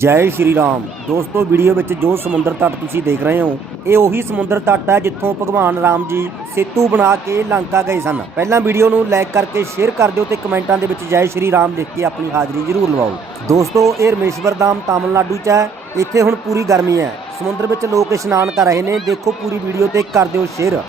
ਜੈ ਸ਼੍ਰੀ ਰਾਮ। ਦੋਸਤੋ, ਵੀਡੀਓ ਵਿੱਚ ਜੋ ਸਮੁੰਦਰ ਤੱਟ ਤੁਸੀਂ ਦੇਖ ਰਹੇ ਹੋ, ਇਹ ਉਹੀ ਸਮੁੰਦਰ ਤੱਟ ਹੈ ਜਿੱਥੋਂ ਭਗਵਾਨ ਰਾਮ ਜੀ ਸੇਤੂ ਬਣਾ ਕੇ ਲੰਕਾ ਗਏ ਸਨ। ਪਹਿਲਾਂ ਵੀਡੀਓ ਨੂੰ ਲਾਈਕ ਕਰਕੇ ਸ਼ੇਅਰ ਕਰ ਦਿਓ ਤੇ ਕਮੈਂਟਾਂ ਦੇ ਵਿੱਚ ਜੈ ਸ਼੍ਰੀ ਰਾਮ ਲਿਖ ਕੇ ਆਪਣੀ ਹਾਜ਼ਰੀ ਜ਼ਰੂਰ ਲਵਾਓ। ਦੋਸਤੋ, ਇਹ ਰਮੇਸ਼ਵਰ ਧਾਮ ਤਾਮਿਲਨਾਡੂ 'ਚ ਹੈ। ਇੱਥੇ ਹੁਣ ਪੂਰੀ ਗਰਮੀ ਹੈ। ਸਮੁੰਦਰ ਵਿੱਚ ਲੋਕ ਇਸ਼ਨਾਨ ਕਰ ਰਹੇ ਨੇ। ਦੇਖੋ ਪੂਰੀ ਵੀਡੀਓ ਤੇ ਕਰ ਦਿਓ ਸ਼ੇਅਰ।